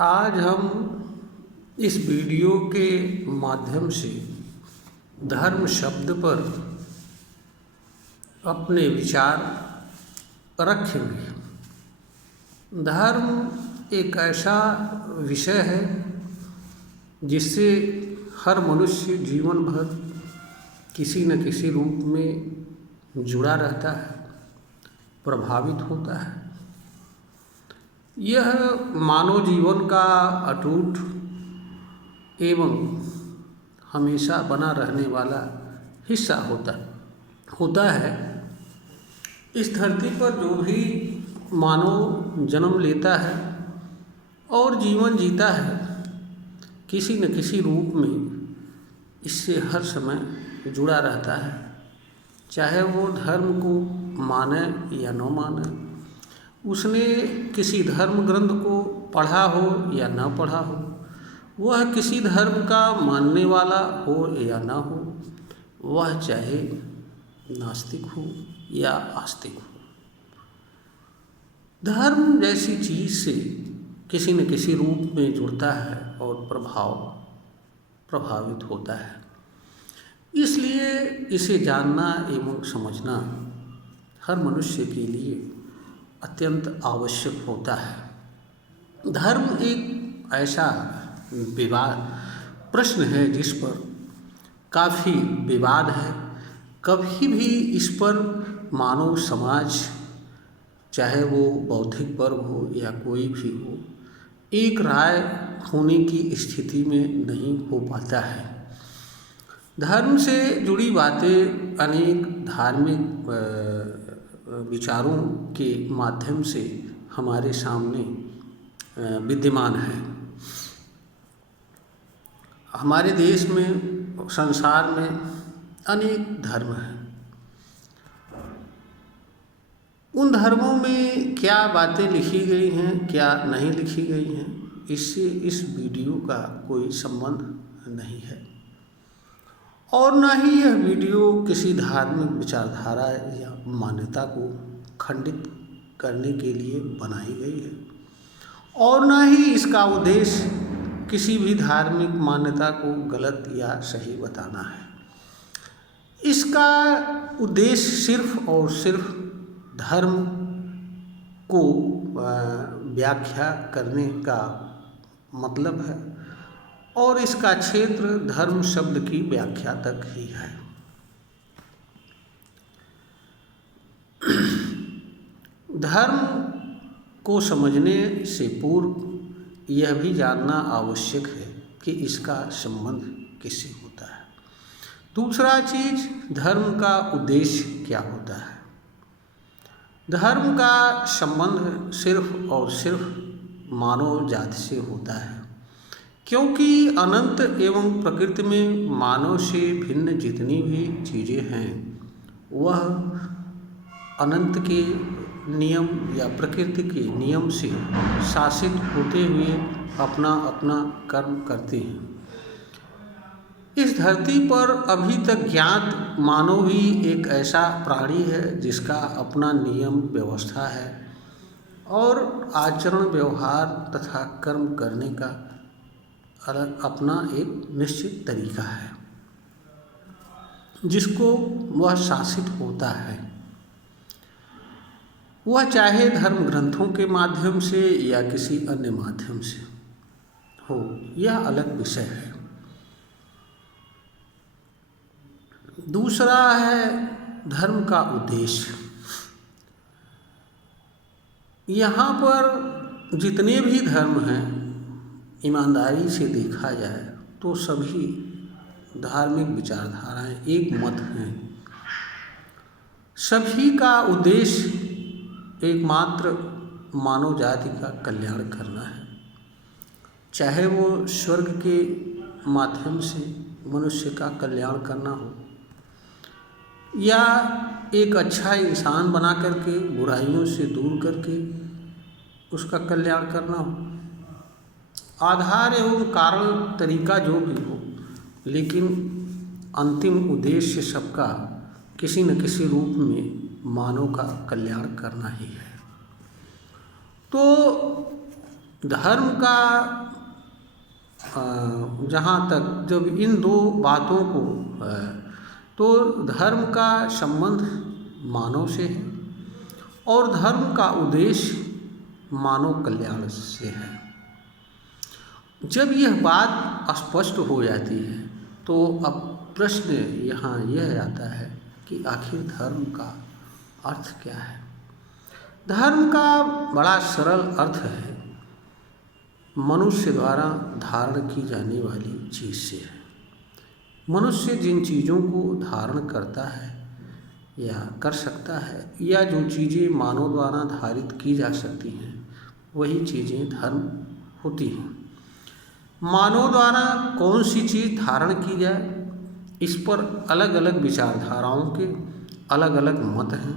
आज हम इस वीडियो के माध्यम से धर्म शब्द पर अपने विचार रखेंगे। धर्म एक ऐसा विषय है जिससे हर मनुष्य जीवन भर किसी न किसी रूप में जुड़ा रहता है, प्रभावित होता है। यह मानव जीवन का अटूट एवं हमेशा बना रहने वाला हिस्सा होता है। इस धरती पर जो भी मानव जन्म लेता है और जीवन जीता है, किसी न किसी रूप में इससे हर समय जुड़ा रहता है, चाहे वो धर्म को माने या न माने, उसने किसी धर्म ग्रंथ को पढ़ा हो या न पढ़ा हो, वह किसी धर्म का मानने वाला हो या न हो, वह चाहे नास्तिक हो या आस्तिक हो। धर्म जैसी चीज़ से किसी न किसी रूप में जुड़ता है और प्रभावित होता है। इसलिए इसे जानना एवं समझना हर मनुष्य के लिए अत्यंत आवश्यक होता है। धर्म एक ऐसा प्रश्न है जिस पर काफ़ी विवाद है। कभी भी इस पर मानव समाज, चाहे वो बौद्धिक वर्ग हो या कोई भी हो, एक राय होने की स्थिति में नहीं हो पाता है। धर्म से जुड़ी बातें अनेक धार्मिक विचारों के माध्यम से हमारे सामने विद्यमान है। हमारे देश में, संसार में अनेक धर्म हैं। उन धर्मों में क्या बातें लिखी गई हैं, क्या नहीं लिखी गई हैं, इससे इस वीडियो का कोई संबंध नहीं है। और न ही यह वीडियो किसी धार्मिक विचारधारा या मान्यता को खंडित करने के लिए बनाई गई है, और न ही इसका उद्देश्य किसी भी धार्मिक मान्यता को गलत या सही बताना है। इसका उद्देश्य सिर्फ और सिर्फ धर्म को व्याख्या करने का मतलब है, और इसका क्षेत्र धर्म शब्द की व्याख्या तक ही है। धर्म को समझने से पूर्व यह भी जानना आवश्यक है कि इसका संबंध किससे होता है। दूसरा चीज, धर्म का उद्देश्य क्या होता है। धर्म का संबंध सिर्फ और सिर्फ मानव जाति से होता है, क्योंकि अनंत एवं प्रकृति में मानव से भिन्न जितनी भी चीज़ें हैं, वह अनंत के नियम या प्रकृति के नियम से शासित होते हुए अपना अपना कर्म करते हैं। इस धरती पर अभी तक ज्ञात मानव ही एक ऐसा प्राणी है जिसका अपना नियम व्यवस्था है और आचरण व्यवहार तथा कर्म करने का अपना एक निश्चित तरीका है, जिसको वह शासित होता है। वह चाहे धर्म ग्रंथों के माध्यम से या किसी अन्य माध्यम से हो, यह अलग विषय है। दूसरा है धर्म का उद्देश्य। यहाँ पर जितने भी धर्म हैं, ईमानदारी से देखा जाए तो सभी धार्मिक विचारधाराएं एक मत हैं। सभी का उद्देश्य एकमात्र मानव जाति का कल्याण करना है, चाहे वो स्वर्ग के माध्यम से मनुष्य का कल्याण करना हो या एक अच्छा इंसान बना करके बुराइयों से दूर करके उसका कल्याण करना हो। आधार एवं कारण तरीका जो भी हो, लेकिन अंतिम उद्देश्य सबका किसी न किसी रूप में मानव का कल्याण करना ही है। तो धर्म का जहाँ तक जब इन दो बातों को तो धर्म का संबंध मानव से है और धर्म का उद्देश्य मानव कल्याण से है। जब यह बात स्पष्ट हो जाती है तो अब प्रश्न यहाँ यह आता है कि आखिर धर्म का अर्थ क्या है। धर्म का बड़ा सरल अर्थ है मनुष्य द्वारा धारण की जाने वाली चीज़ से है। मनुष्य जिन चीज़ों को धारण करता है या कर सकता है या जो चीज़ें मानव द्वारा धारित की जा सकती हैं वही चीज़ें धर्म होती हैं। मानव द्वारा कौन सी चीज़ धारण की जाए इस पर अलग अलग विचारधाराओं के अलग अलग मत हैं,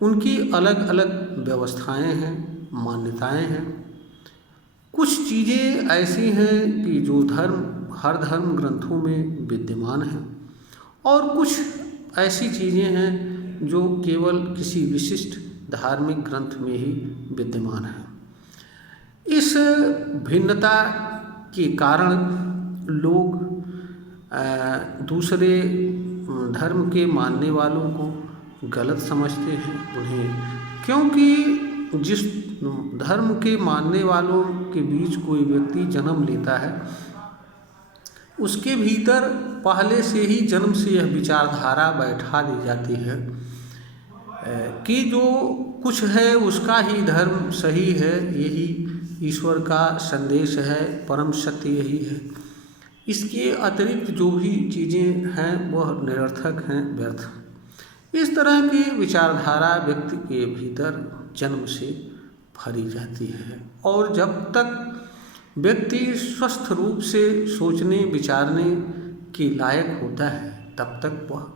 उनकी अलग अलग व्यवस्थाएं हैं, मान्यताएं हैं। कुछ चीज़ें ऐसी हैं कि जो हर धर्म ग्रंथों में विद्यमान हैं और कुछ ऐसी चीज़ें हैं जो केवल किसी विशिष्ट धार्मिक ग्रंथ में ही विद्यमान हैं। इस भिन्नता के कारण लोग दूसरे धर्म के मानने वालों को गलत समझते हैं उन्हें, क्योंकि जिस धर्म के मानने वालों के बीच कोई व्यक्ति जन्म लेता है उसके भीतर पहले से ही जन्म से यह विचारधारा बैठा दी जाती है कि जो कुछ है उसका ही धर्म सही है, यही ईश्वर का संदेश है, परम सत्य यही है। इसके अतिरिक्त जो भी चीज़ें हैं वह निरर्थक हैं, व्यर्थ। इस तरह की विचारधारा व्यक्ति के भीतर जन्म से भरी जाती है और जब तक व्यक्ति स्वस्थ रूप से सोचने विचारने के लायक होता है तब तक वह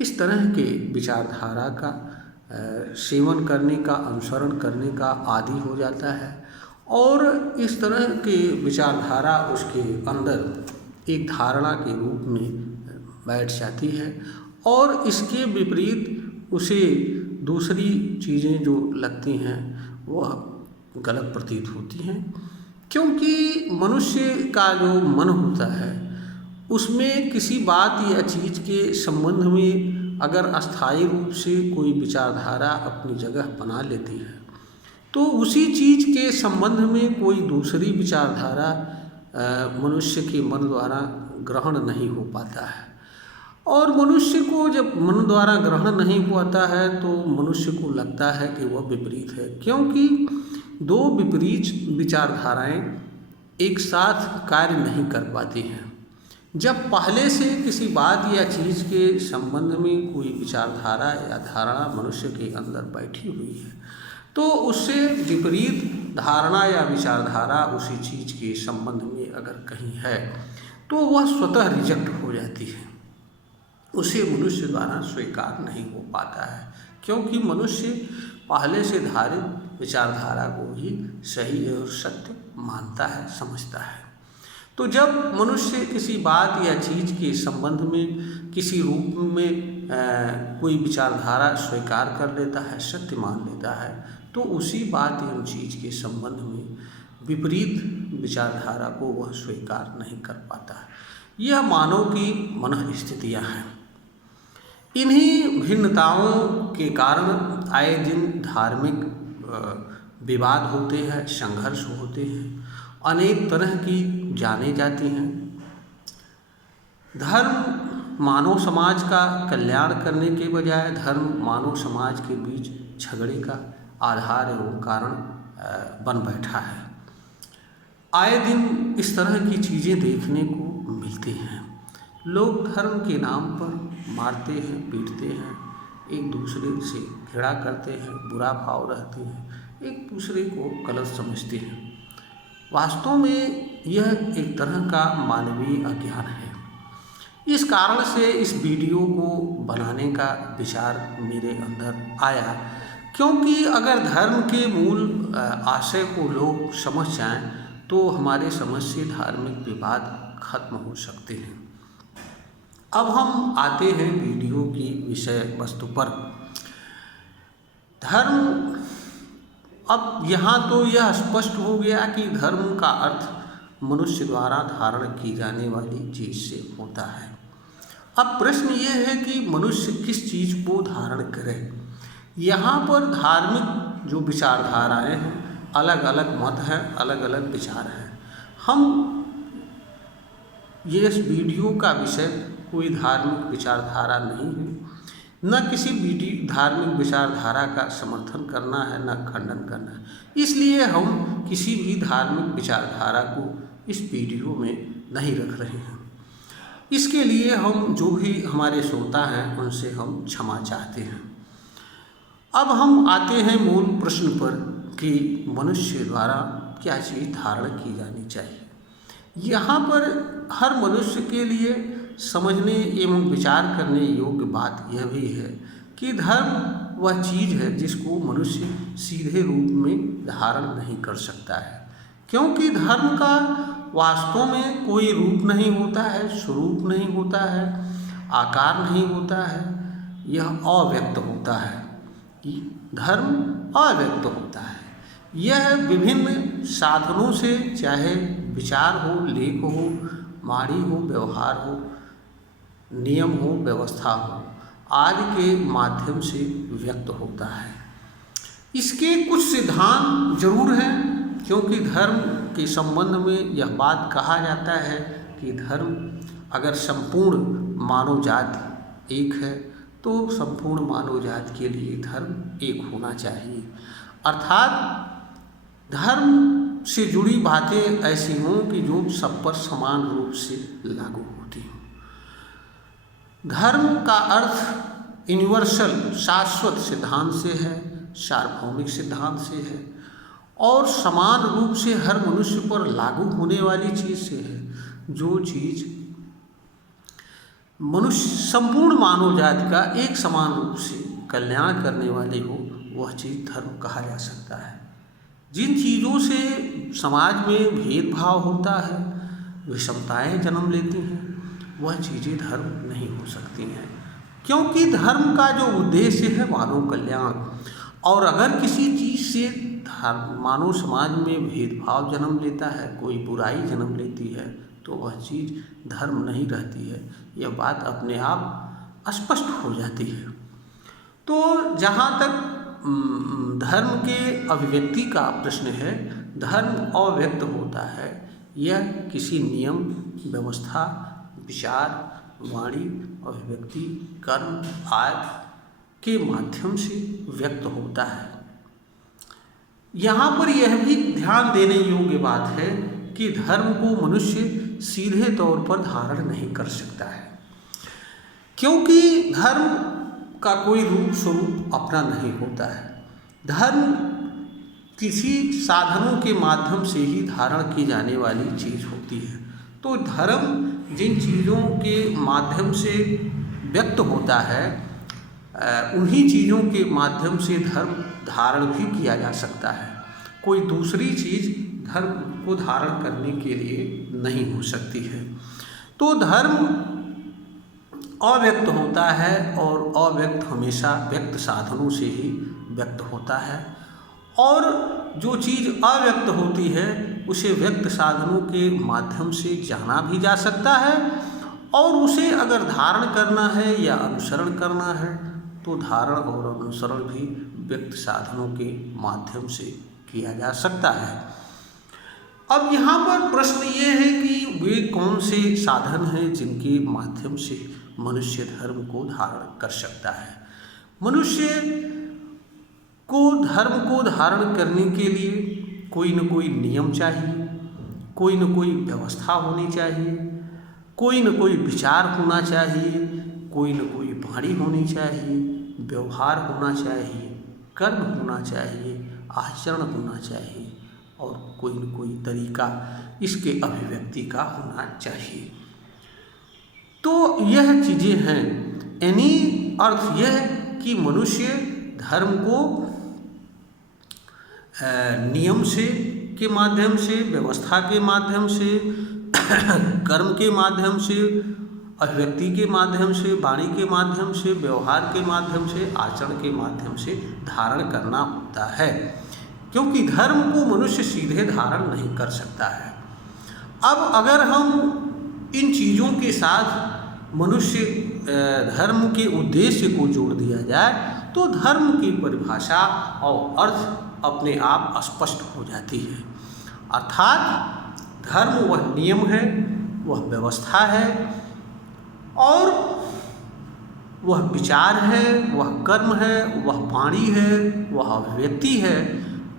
इस तरह के विचारधारा का सेवन करने का, अनुसरण करने का आदी हो जाता है और इस तरह के विचारधारा उसके अंदर एक धारणा के रूप में बैठ जाती है और इसके विपरीत उसे दूसरी चीज़ें जो लगती हैं वह गलत प्रतीत होती हैं, क्योंकि मनुष्य का जो मन होता है उसमें किसी बात या चीज़ के संबंध में अगर अस्थायी रूप से कोई विचारधारा अपनी जगह बना लेती है तो उसी चीज़ के संबंध में कोई दूसरी विचारधारा मनुष्य के मन द्वारा ग्रहण नहीं हो पाता है। और मनुष्य को जब मन द्वारा ग्रहण नहीं होता है तो मनुष्य को लगता है कि वह विपरीत है, क्योंकि दो विपरीत विचारधाराएं एक साथ कार्य नहीं कर पाती हैं। जब पहले से किसी बात या चीज़ के संबंध में कोई विचारधारा या धारणा मनुष्य के अंदर बैठी हुई है तो उससे विपरीत धारणा या विचारधारा उसी चीज़ के संबंध में अगर कहीं है तो वह स्वतः रिजेक्ट हो जाती है, उसे मनुष्य द्वारा स्वीकार नहीं हो पाता है, क्योंकि मनुष्य पहले से धारित विचारधारा को ही सही और सत्य मानता है, समझता है। तो जब मनुष्य किसी बात या चीज़ के संबंध में किसी रूप में कोई विचारधारा स्वीकार कर लेता है, सत्य मान लेता है, तो उसी बात या चीज़ के संबंध में विपरीत विचारधारा को वह स्वीकार नहीं कर पाता है। यह मानव की मन स्थितियाँ हैं। इन्हीं भिन्नताओं के कारण आए दिन धार्मिक विवाद होते हैं, संघर्ष होते हैं, अनेक तरह की जाने जाती हैं। धर्म मानव समाज का कल्याण करने के बजाय धर्म मानव समाज के बीच झगड़े का आधार एवं कारण बन बैठा है। आए दिन इस तरह की चीज़ें देखने को मिलती हैं। लोग धर्म के नाम पर मारते हैं, पीटते हैं, एक दूसरे से घृणा करते हैं, बुरा भाव रखते हैं, एक दूसरे को गलत समझते हैं। वास्तव में यह एक तरह का मानवीय अज्ञान है। इस कारण से इस वीडियो को बनाने का विचार मेरे अंदर आया, क्योंकि अगर धर्म के मूल आशय को लोग समझ जाएं तो हमारे समझ से धार्मिक विवाद खत्म हो सकते हैं। अब हम आते हैं वीडियो की विषय वस्तु पर। धर्म अब यहाँ तो यह स्पष्ट हो गया कि धर्म का अर्थ मनुष्य द्वारा धारण की जाने वाली चीज़ से होता है। अब प्रश्न ये है कि मनुष्य किस चीज़ को धारण करे। यहाँ पर धार्मिक जो विचारधाराएँ हैं, अलग अलग मत हैं, अलग अलग विचार हैं। हम ये इस वीडियो का विषय कोई धार्मिक विचारधारा नहीं है, न किसी धार्मिक विचारधारा का समर्थन करना है, न खंडन करना है। इसलिए हम किसी भी धार्मिक विचारधारा को इस वीडियो में नहीं रख रहे हैं। इसके लिए हम जो भी हमारे श्रोता हैं उनसे हम क्षमा चाहते हैं। अब हम आते हैं मूल प्रश्न पर कि मनुष्य द्वारा क्या चीज़ धारण की जानी चाहिए। यहाँ पर हर मनुष्य के लिए समझने एवं विचार करने योग्य बात यह भी है कि धर्म वह चीज़ है जिसको मनुष्य सीधे रूप में धारण नहीं कर सकता है, क्योंकि धर्म का वास्तव में कोई रूप नहीं होता है, स्वरूप नहीं होता है, आकार नहीं होता है, यह अव्यक्त होता है। धर्म अव्यक्त होता है। यह विभिन्न साधनों से, चाहे विचार हो, लेख हो, वाणी हो, व्यवहार हो, नियम हो, व्यवस्था हो, आदि के माध्यम से व्यक्त होता है। इसके कुछ सिद्धांत जरूर हैं, क्योंकि धर्म के संबंध में यह बात कहा जाता है कि धर्म अगर संपूर्ण मानव जाति एक है तो संपूर्ण मानव जाति के लिए धर्म एक होना चाहिए। अर्थात धर्म से जुड़ी बातें ऐसी हों कि जो सब पर समान रूप से लागू होती हों। धर्म का अर्थ यूनिवर्सल, शाश्वत सिद्धांत से है, सार्वभौमिक सिद्धांत से है और समान रूप से हर मनुष्य पर लागू होने वाली चीज़ से है। जो चीज़ मनुष्य, संपूर्ण मानव जाति का एक समान रूप से कल्याण करने वाली हो, वह चीज़ धर्म कहा जा सकता है। जिन चीज़ों से समाज में भेदभाव होता है, विषमताएं जन्म लेती हैं, वह चीज़ें धर्म नहीं हो सकती हैं, क्योंकि धर्म का जो उद्देश्य है मानव कल्याण। और अगर किसी चीज़ से मानव समाज में भेदभाव जन्म लेता है, कोई बुराई जन्म लेती है, तो वह चीज़ धर्म नहीं रहती है। यह बात अपने आप स्पष्ट हो जाती है। तो जहाँ तक धर्म के अभिव्यक्ति का प्रश्न है, धर्म अव्यक्त होता है। यह किसी नियम, व्यवस्था, विचार, वाणी, अभिव्यक्ति, कर्म आदि के माध्यम से व्यक्त होता है। यहाँ पर यह भी ध्यान देने योग्य बात है कि धर्म को मनुष्य सीधे तौर पर धारण नहीं कर सकता है, क्योंकि धर्म का कोई रूप स्वरूप अपना नहीं होता है। धर्म किसी साधनों के माध्यम से ही धारण की जाने वाली चीज़ होती है। तो धर्म जिन चीज़ों के माध्यम से व्यक्त होता है, उन्हीं चीज़ों के माध्यम से धर्म धारण भी किया जा सकता है। कोई दूसरी चीज़ धर्म को धारण करने के लिए नहीं हो सकती है। तो धर्म अव्यक्त होता है और अव्यक्त हमेशा व्यक्त साधनों से ही व्यक्त होता है। और जो चीज़ अव्यक्त होती है उसे व्यक्त साधनों के माध्यम से जाना भी जा सकता है, और उसे अगर धारण करना है या अनुसरण करना है तो धारण और अनुसरण भी व्यक्त साधनों के माध्यम से किया जा सकता है। अब यहाँ पर प्रश्न ये है कि वे कौन से साधन हैं जिनके माध्यम से मनुष्य धर्म को धारण कर सकता है। मनुष्य को धर्म को धारण करने के लिए कोई न कोई नियम चाहिए, कोई न कोई व्यवस्था होनी चाहिए, कोई न कोई विचार होना चाहिए, कोई न कोई वाणी होनी चाहिए, व्यवहार होना चाहिए, कर्म होना चाहिए, आचरण होना चाहिए और कोई न कोई तरीका इसके अभिव्यक्ति का होना चाहिए। तो यह चीज़ें हैं। यानी अर्थ यह कि मनुष्य धर्म को नियम से के माध्यम से, व्यवस्था के माध्यम से, कर्म के माध्यम से, अभिव्यक्ति के माध्यम से, वाणी के माध्यम से, व्यवहार के माध्यम से, आचरण के माध्यम से धारण करना होता है। क्योंकि धर्म को मनुष्य सीधे धारण नहीं कर सकता है। अब अगर हम इन चीज़ों के साथ मनुष्य धर्म के उद्देश्य को जोड़ दिया जाए तो धर्म की परिभाषा और अर्थ अपने आप स्पष्ट हो जाती है। अर्थात धर्म वह नियम है, वह व्यवस्था है और वह विचार है, वह कर्म है, वह वाणी है, वह अभिव्यक्ति है,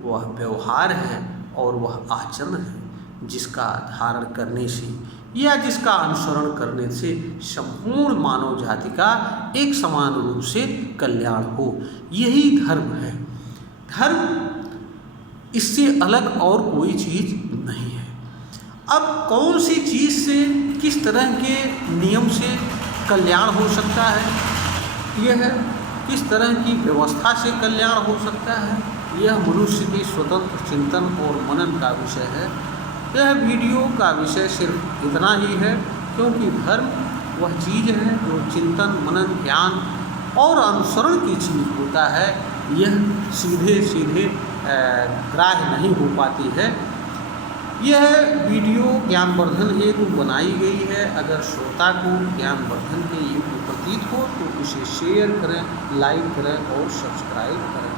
वह व्यवहार है और वह आचरण है जिसका धारण करने से या जिसका अनुसरण करने से संपूर्ण मानव जाति का एक समान रूप से कल्याण हो। यही धर्म है। धर्म इससे अलग और कोई चीज़ नहीं है। अब कौन सी चीज़ से किस तरह के नियम से कल्याण हो सकता है, यह किस तरह की व्यवस्था से कल्याण हो सकता है, यह मनुष्य के स्वतंत्र चिंतन और मनन का विषय है। यह वीडियो का विषय सिर्फ इतना ही है क्योंकि धर्म वह चीज़ है जो चिंतन, मनन, ज्ञान और अनुसरण की चीज़ होता है। यह सीधे सीधे ग्राह्य नहीं हो पाती है। यह वीडियो ज्ञानवर्धन हेतु बनाई गई है। अगर श्रोता को ज्ञानवर्धन के युग प्रतीत हो तो इसे शेयर करें, लाइक करें और सब्सक्राइब करें।